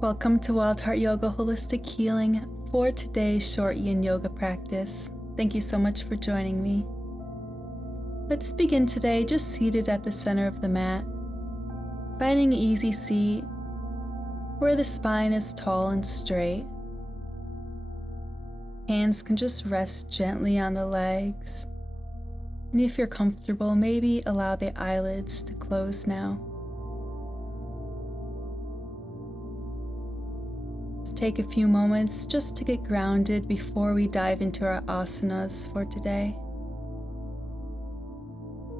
Welcome to Wild Heart Yoga Holistic Healing for today's short Yin Yoga practice. Thank you so much for joining me. Let's begin today just seated at the center of the mat, finding an easy seat where the spine is tall and straight. Hands can just rest gently on the legs, and if you're comfortable, maybe allow the eyelids to close now. Let's take a few moments just to get grounded before we dive into our asanas for today.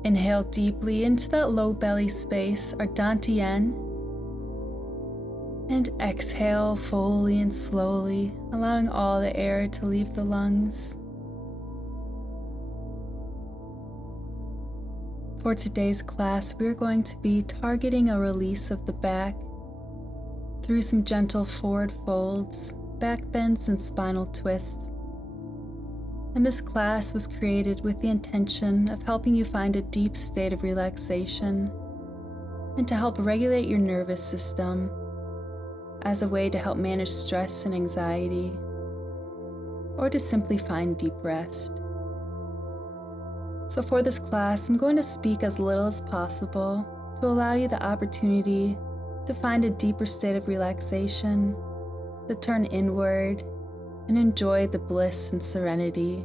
Inhale deeply into that low belly space, our dantian, and exhale fully and slowly, allowing all the air to leave the lungs. For today's class, we're going to be targeting a release of the back through some gentle forward folds, back bends, and spinal twists. And this class was created with the intention of helping you find a deep state of relaxation and to help regulate your nervous system as a way to help manage stress and anxiety, or to simply find deep rest. So for this class, I'm going to speak as little as possible to allow you the opportunity to find a deeper state of relaxation, to turn inward and enjoy the bliss and serenity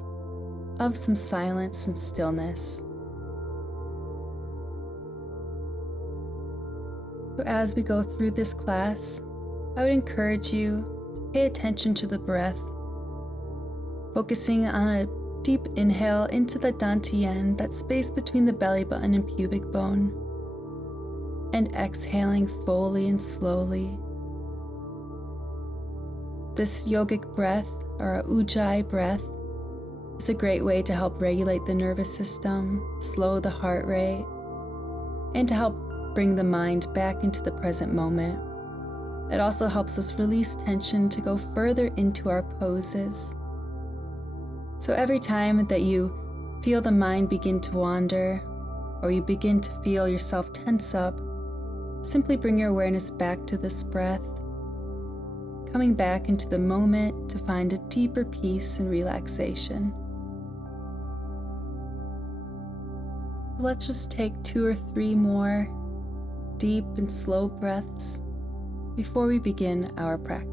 of some silence and stillness. So as we go through this class, I would encourage you to pay attention to the breath, focusing on a deep inhale into the dantian, that space between the belly button and pubic bone, and exhaling fully and slowly. This yogic breath, or a ujjayi breath, is a great way to help regulate the nervous system, slow the heart rate, and to help bring the mind back into the present moment. It also helps us release tension to go further into our poses. So every time that you feel the mind begin to wander, or you begin to feel yourself tense up, simply bring your awareness back to this breath, coming back into the moment to find a deeper peace and relaxation. Let's just take 2 or 3 more deep and slow breaths before we begin our practice.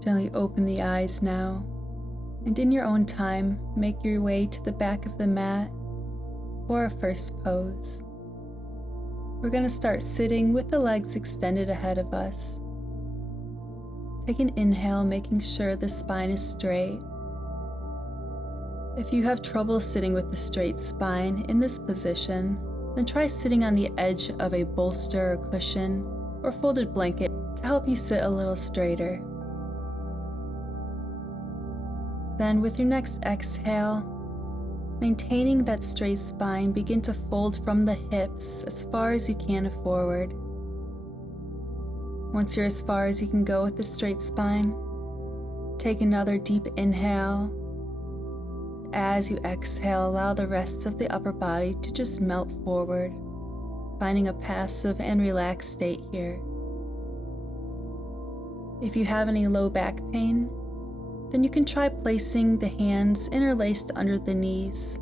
Gently open the eyes now, and in your own time, make your way to the back of the mat for our first pose. We're going to start sitting with the legs extended ahead of us. Take an inhale, making sure the spine is straight. If you have trouble sitting with the straight spine in this position, then try sitting on the edge of a bolster or cushion or folded blanket to help you sit a little straighter. Then with your next exhale, maintaining that straight spine, begin to fold from the hips as far as you can forward. Once you're as far as you can go with the straight spine, take another deep inhale. As you exhale, allow the rest of the upper body to just melt forward, finding a passive and relaxed state here. If you have any low back pain, then you can try placing the hands interlaced under the knees,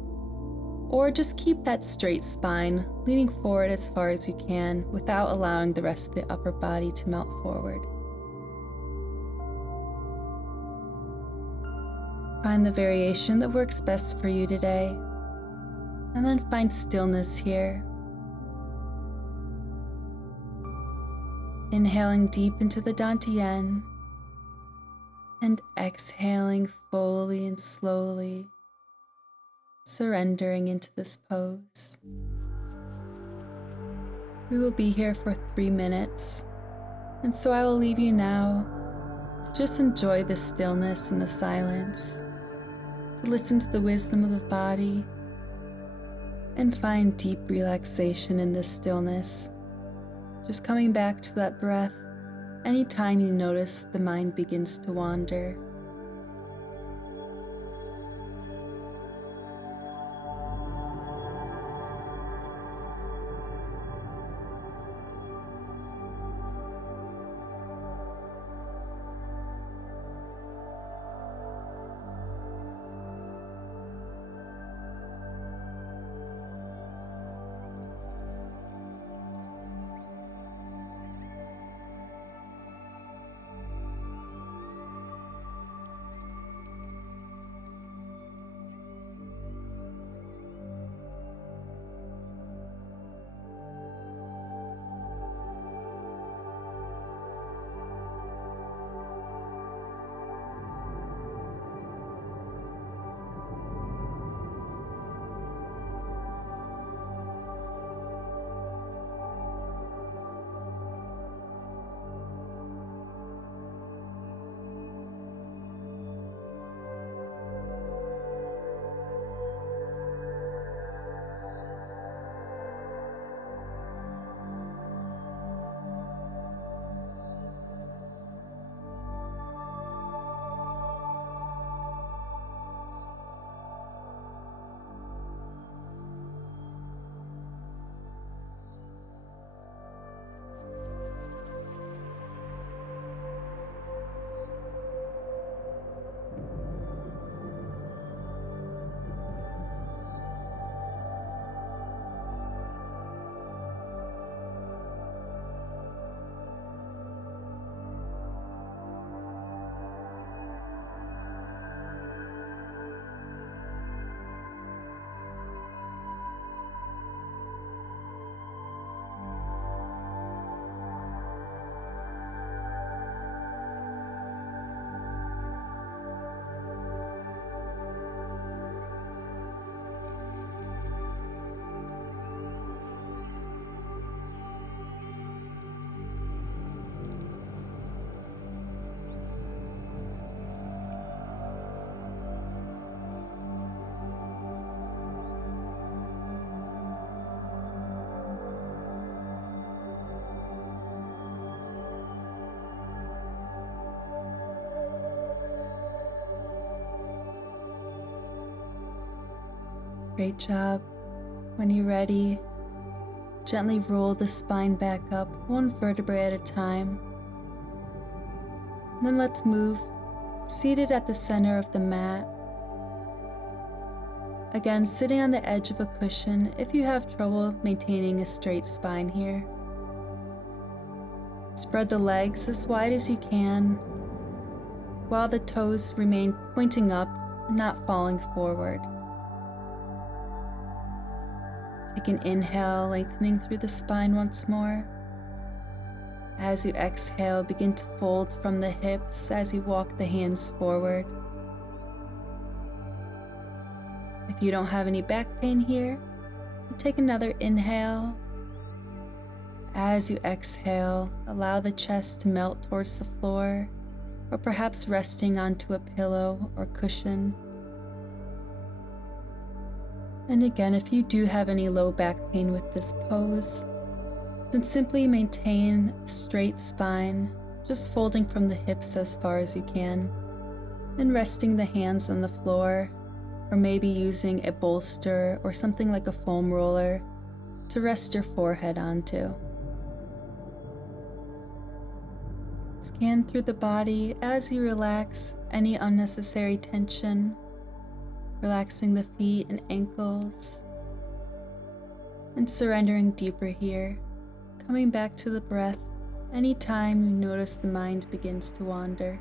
or just keep that straight spine leaning forward as far as you can without allowing the rest of the upper body to melt forward. Find the variation that works best for you today, and then find stillness here. Inhaling deep into the dantian, and exhaling fully and slowly, surrendering into this pose. We will be here for 3 minutes, And so I will leave you now to just enjoy the stillness and the silence, to listen to the wisdom of the body, and find deep relaxation in this stillness. Just coming back to that breath anytime you notice the mind begins to wander. Great job. When you're ready, gently roll the spine back up, one vertebrae at a time. And then let's move, seated at the center of the mat. Again, sitting on the edge of a cushion if you have trouble maintaining a straight spine here. Spread the legs as wide as you can, while the toes remain pointing up and not falling forward. Take an inhale, lengthening through the spine once more. As you exhale, begin to fold from the hips as you walk the hands forward. If you don't have any back pain here, take another inhale. As you exhale, allow the chest to melt towards the floor, or perhaps resting onto a pillow or cushion. And again, if you do have any low back pain with this pose, then simply maintain a straight spine, just folding from the hips as far as you can, and resting the hands on the floor, or maybe using a bolster or something like a foam roller to rest your forehead onto. Scan through the body as you relax any unnecessary tension, relaxing the feet and ankles, and surrendering deeper here, coming back to the breath anytime you notice the mind begins to wander.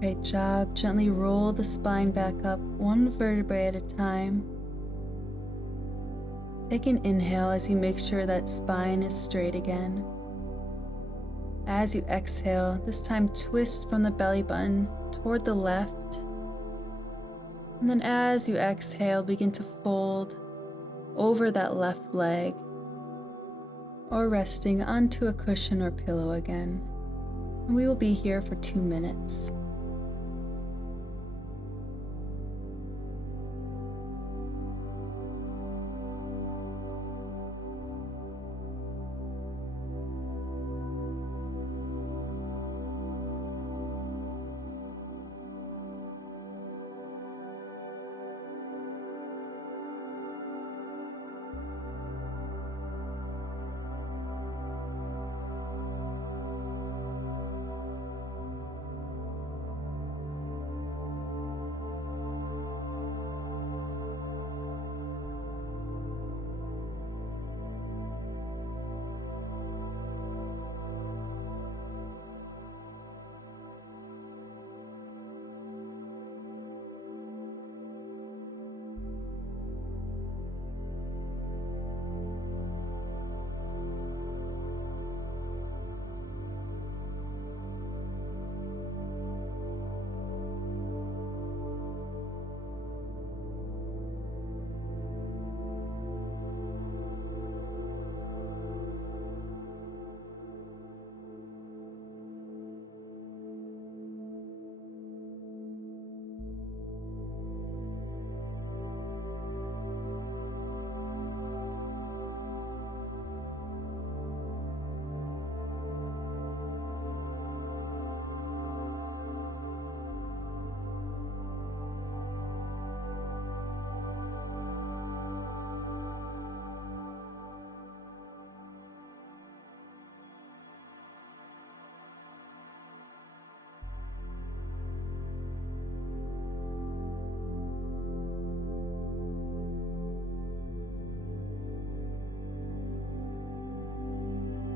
Great job. Gently roll the spine back up, one vertebrae at a time. Take an inhale as you make sure that spine is straight again. As you exhale, this time twist from the belly button toward the left. And then as you exhale, begin to fold over that left leg or resting onto a cushion or pillow again. And we will be here for 2 minutes.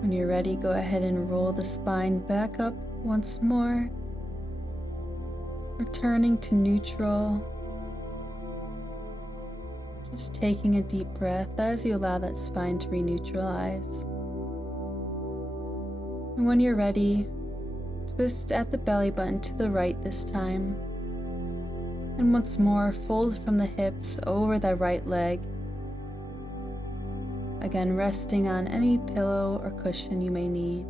When you're ready, go ahead and roll the spine back up once more, returning to neutral. Just taking a deep breath as you allow that spine to re-neutralize. And when you're ready, twist at the belly button to the right this time. And once more, fold from the hips over the right leg. Again, resting on any pillow or cushion you may need.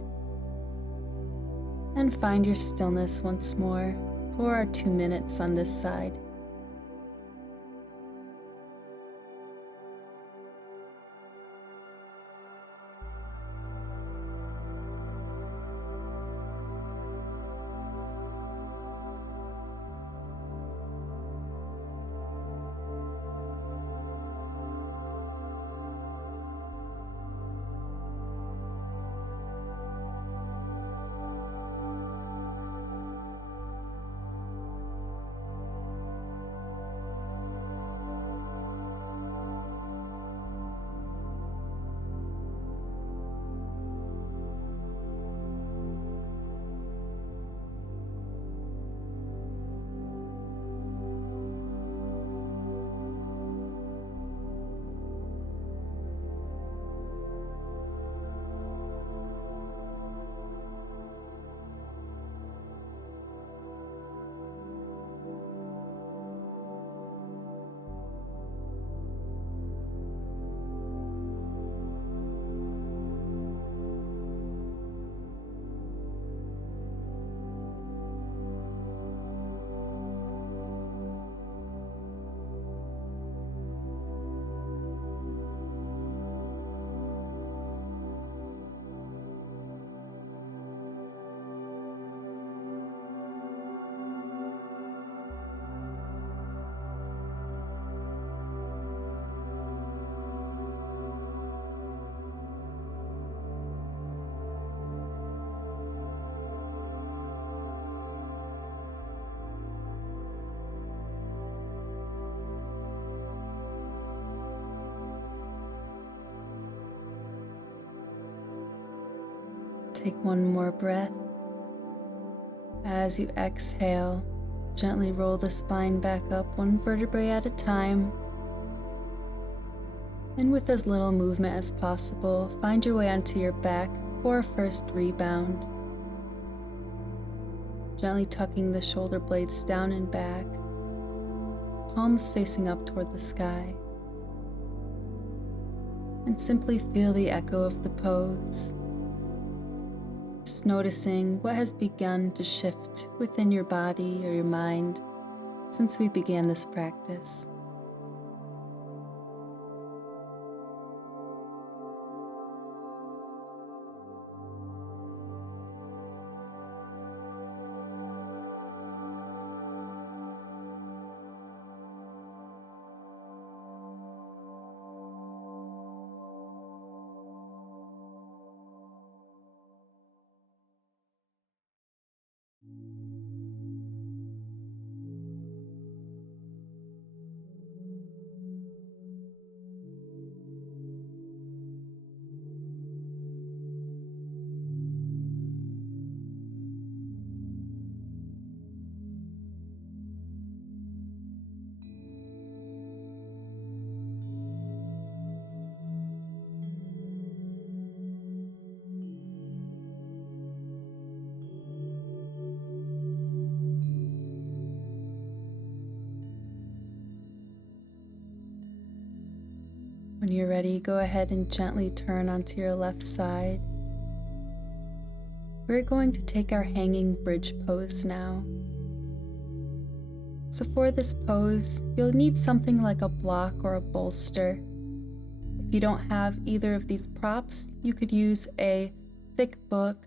And find your stillness once more for our 2 minutes on this side. Take one more breath. As you exhale, gently roll the spine back up one vertebrae at a time. And with as little movement as possible, find your way onto your back for a first rebound. Gently tucking the shoulder blades down and back, palms facing up toward the sky. And simply feel the echo of the pose. Just noticing what has begun to shift within your body or your mind since we began this practice. When you're ready, go ahead and gently turn onto your left side. We're going to take our hanging bridge pose now. So for this pose, you'll need something like a block or a bolster. If you don't have either of these props, you could use a thick book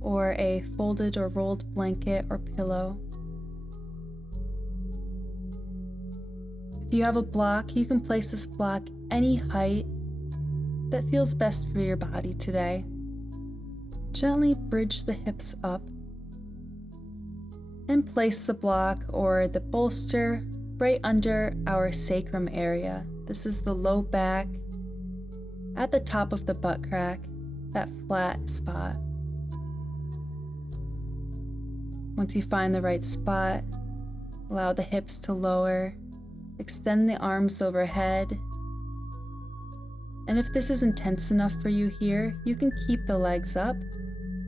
or a folded or rolled blanket or pillow. If you have a block, you can place this block any height that feels best for your body today. Gently bridge the hips up and place the block or the bolster right under our sacrum area. This is the low back at the top of the butt crack, that flat spot. Once you find the right spot, allow the hips to lower, extend the arms overhead. And if this is intense enough for you here, you can keep the legs up,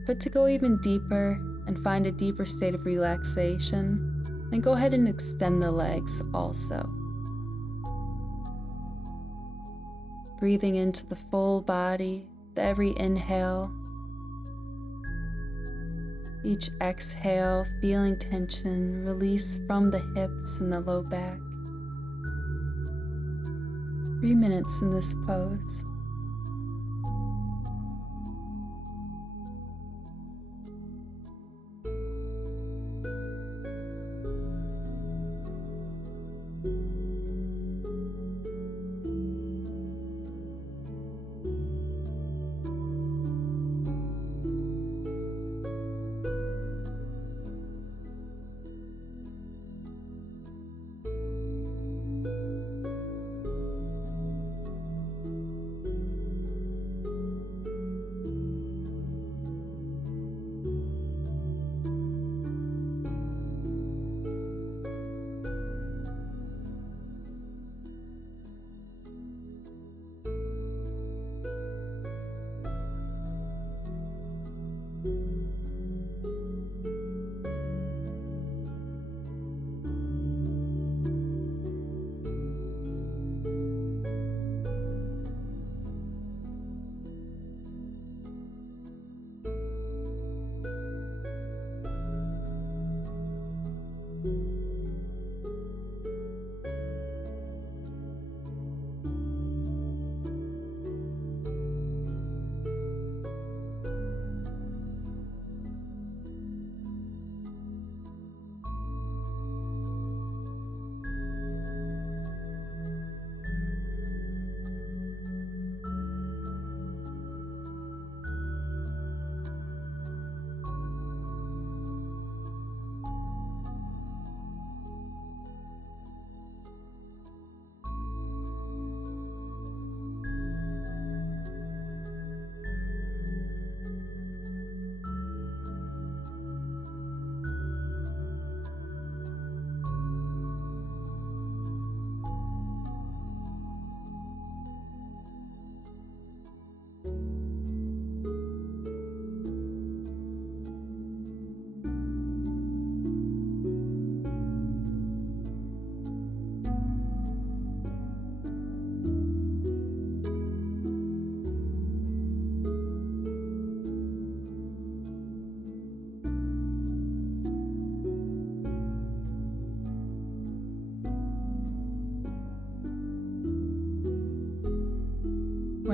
but to go even deeper and find a deeper state of relaxation, then go ahead and extend the legs also. Breathing into the full body with every inhale. Each exhale, feeling tension release from the hips and the low back. 3 minutes in this pose.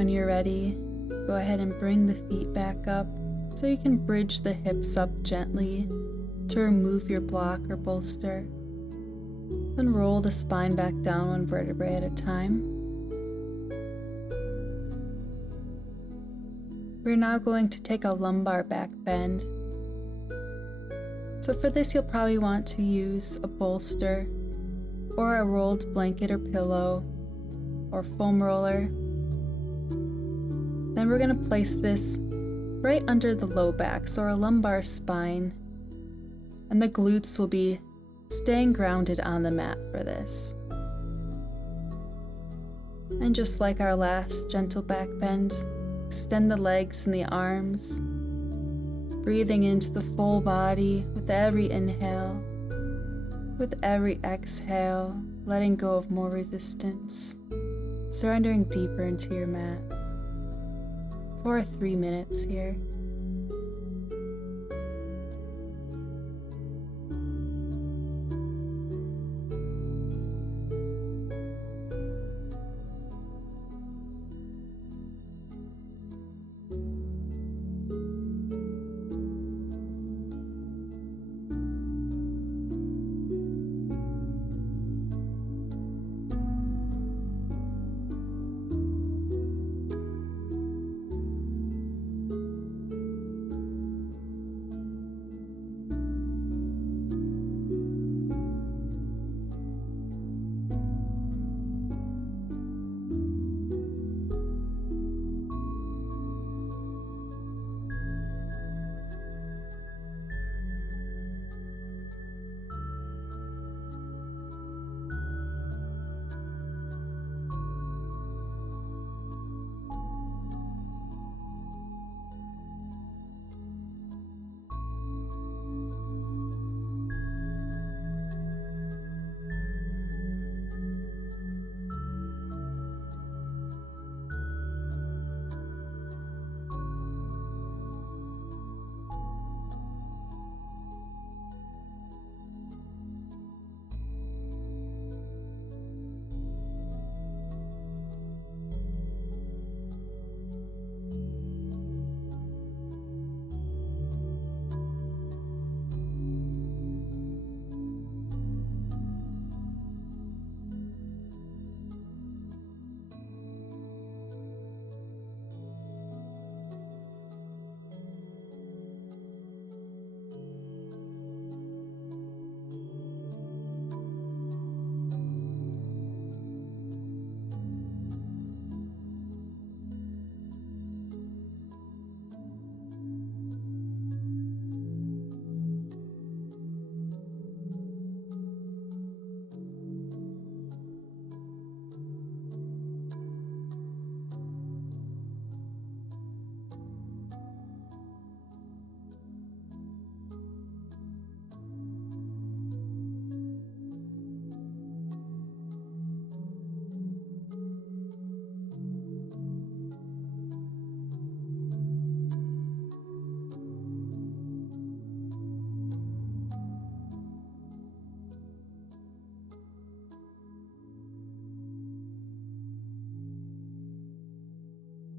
When you're ready, go ahead and bring the feet back up so you can bridge the hips up gently to remove your block or bolster. Then roll the spine back down one vertebrae at a time. We're now going to take a lumbar back bend. So for this, you'll probably want to use a bolster or a rolled blanket or pillow or foam roller. Then we're going to place this right under the low back, so our lumbar spine, and the glutes will be staying grounded on the mat for this. And just like our last gentle back bend, extend the legs and the arms, breathing into the full body with every inhale. With every exhale, letting go of more resistance, surrendering deeper into your mat. For 3 minutes here.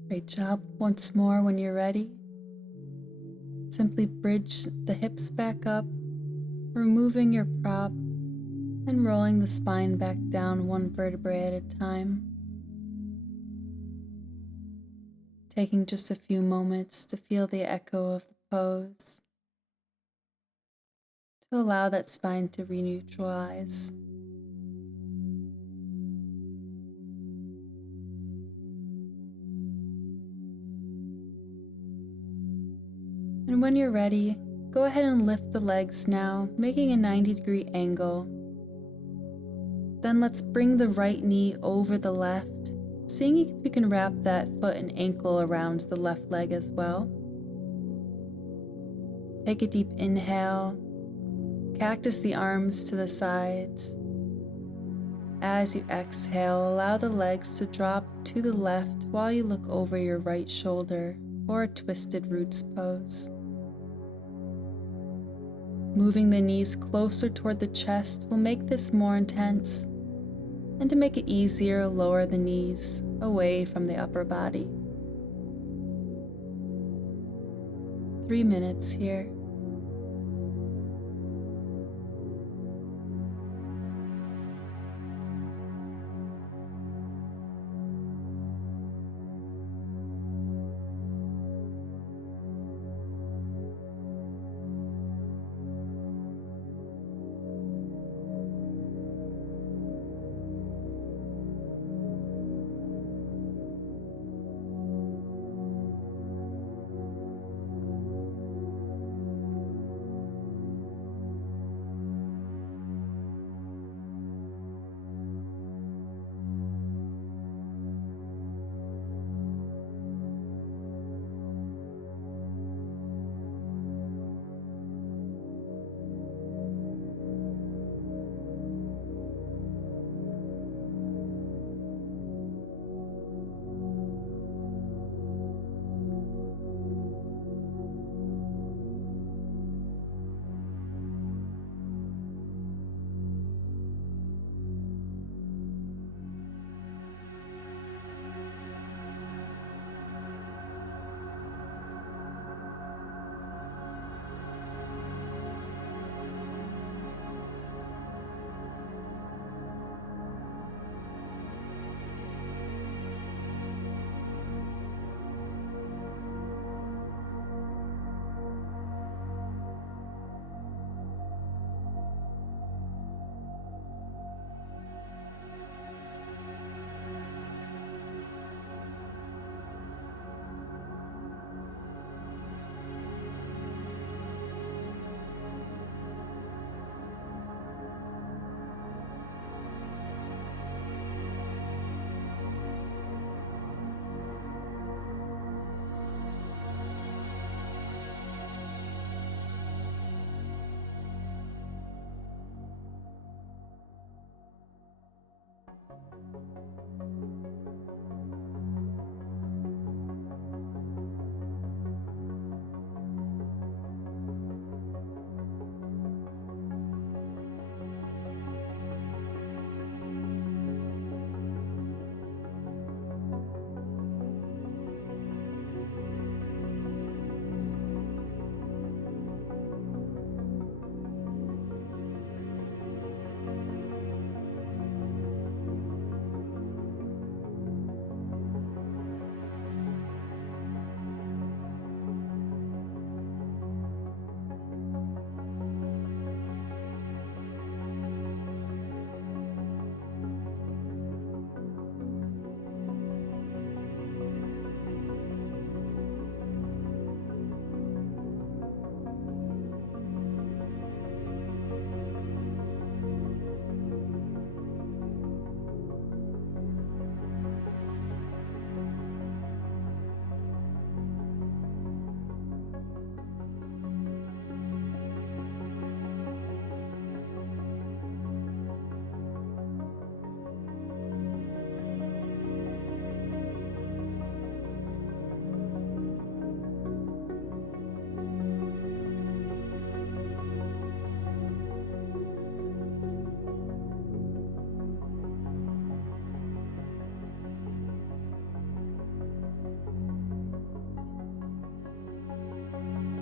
Great job. Once more, when you're ready, simply bridge the hips back up, removing your prop and rolling the spine back down one vertebrae at a time. Taking just a few moments to feel the echo of the pose, to allow that spine to re-neutralize. And when you're ready, go ahead and lift the legs now, making a 90-degree angle. Then let's bring the right knee over the left, seeing if you can wrap that foot and ankle around the left leg as well. Take a deep inhale, cactus the arms to the sides. As you exhale, allow the legs to drop to the left while you look over your right shoulder, or a twisted roots pose. Moving the knees closer toward the chest will make this more intense, and to make it easier, lower the knees away from the upper body. 3 minutes here.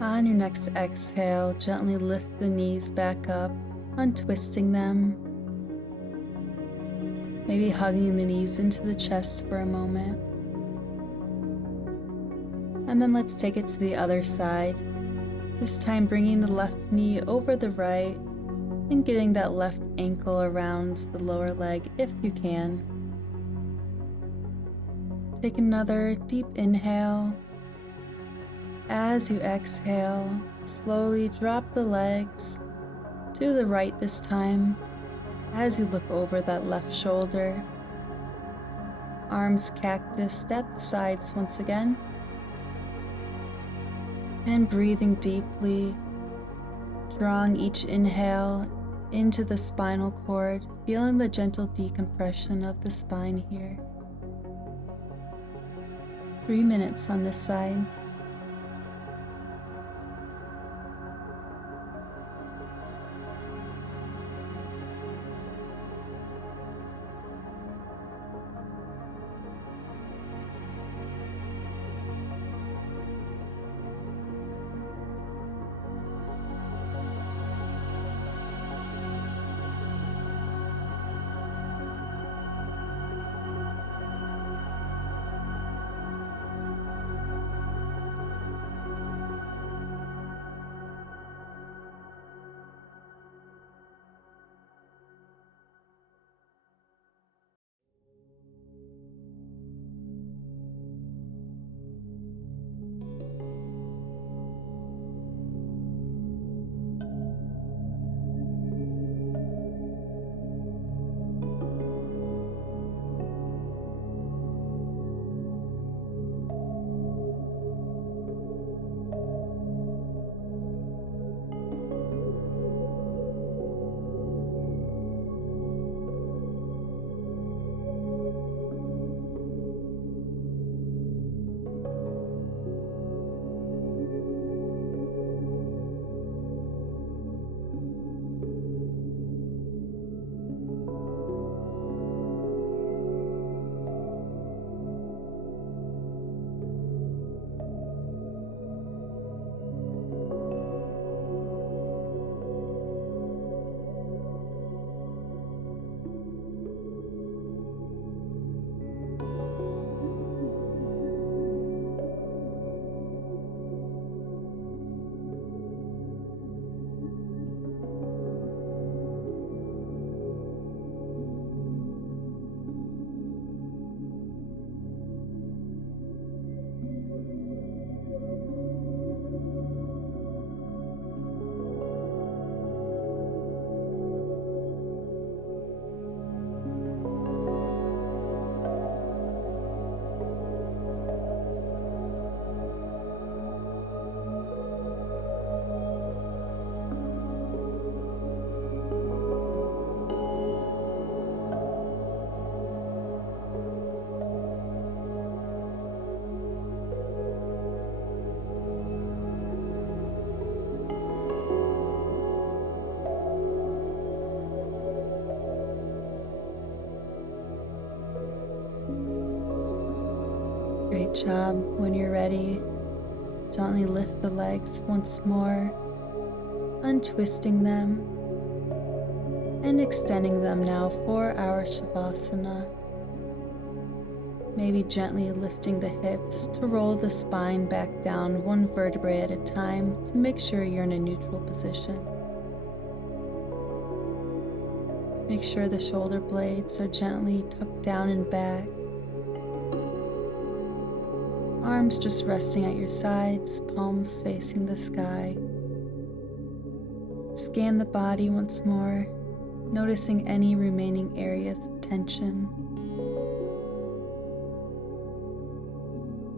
On your next exhale, gently lift the knees back up, untwisting them, maybe hugging the knees into the chest for a moment. And then let's take it to the other side, this time bringing the left knee over the right and getting that left ankle around the lower leg if you can. Take another deep inhale. As you exhale, slowly drop the legs to the right this time as you look over that left shoulder. Arms cactus at the sides once again. And breathing deeply, drawing each inhale into the spinal cord, feeling the gentle decompression of the spine here. 3 minutes on this side. Great job. When you're ready, gently lift the legs once more, untwisting them and extending them now for our Savasana. Maybe gently lifting the hips to roll the spine back down one vertebrae at a time to make sure you're in a neutral position. Make sure the shoulder blades are gently tucked down and back. Arms just resting at your sides, palms facing the sky. Scan the body once more, noticing any remaining areas of tension.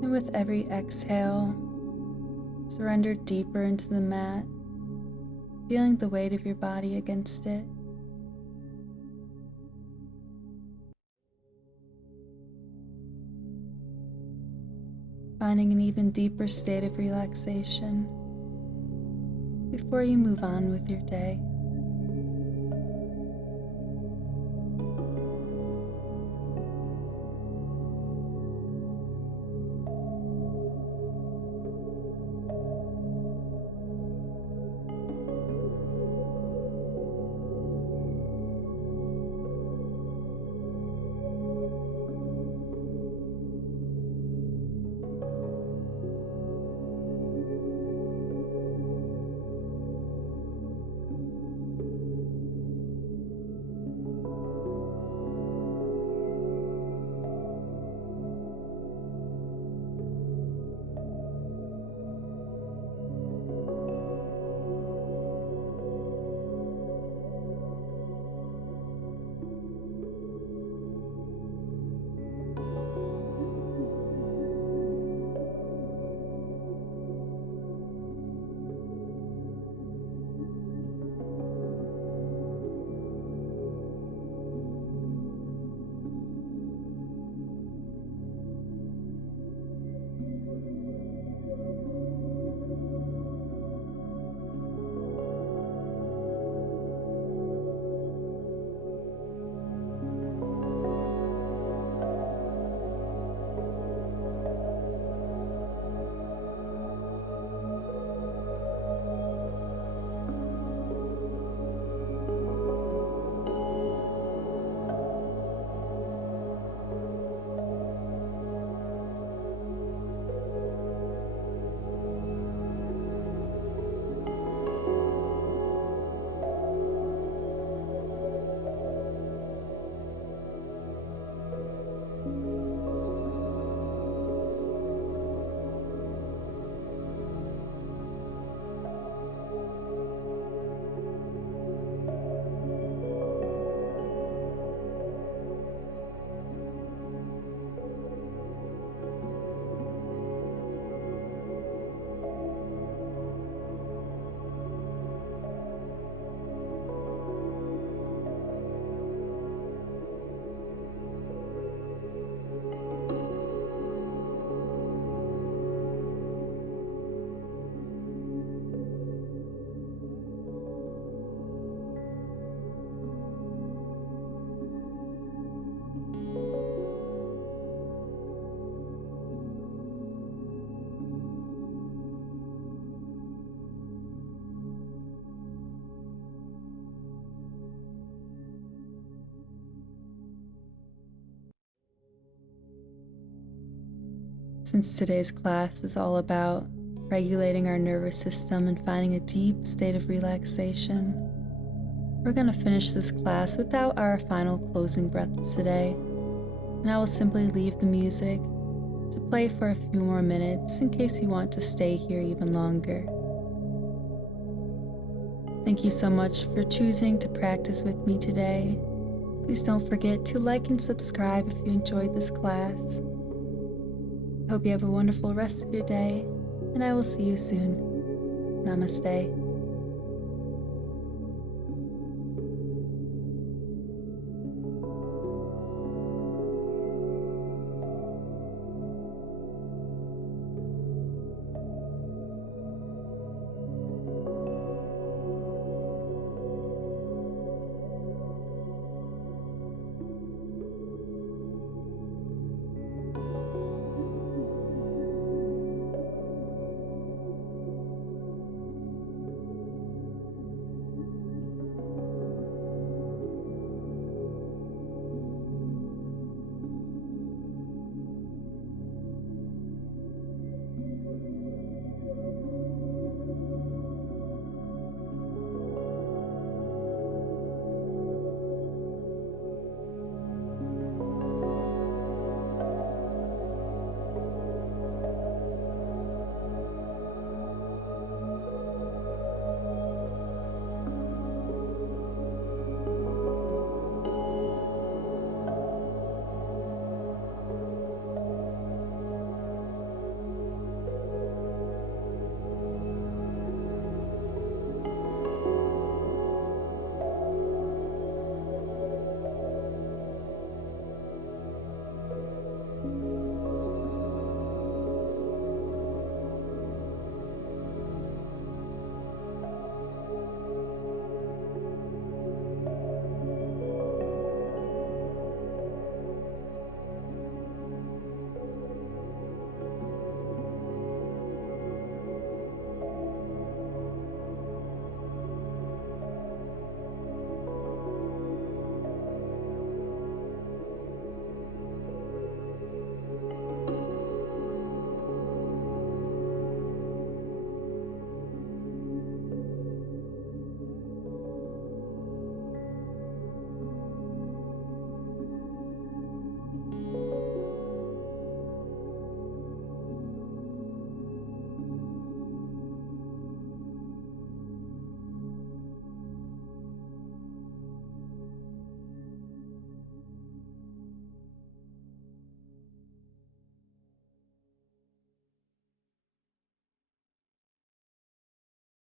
And with every exhale, surrender deeper into the mat, feeling the weight of your body against it. Finding an even deeper state of relaxation before you move on with your day. Since today's class is all about regulating our nervous system and finding a deep state of relaxation, we're going to finish this class without our final closing breaths today, and I will simply leave the music to play for a few more minutes in case you want to stay here even longer. Thank you so much for choosing to practice with me today. Please don't forget to like and subscribe if you enjoyed this class. I hope you have a wonderful rest of your day, and I will see you soon. Namaste.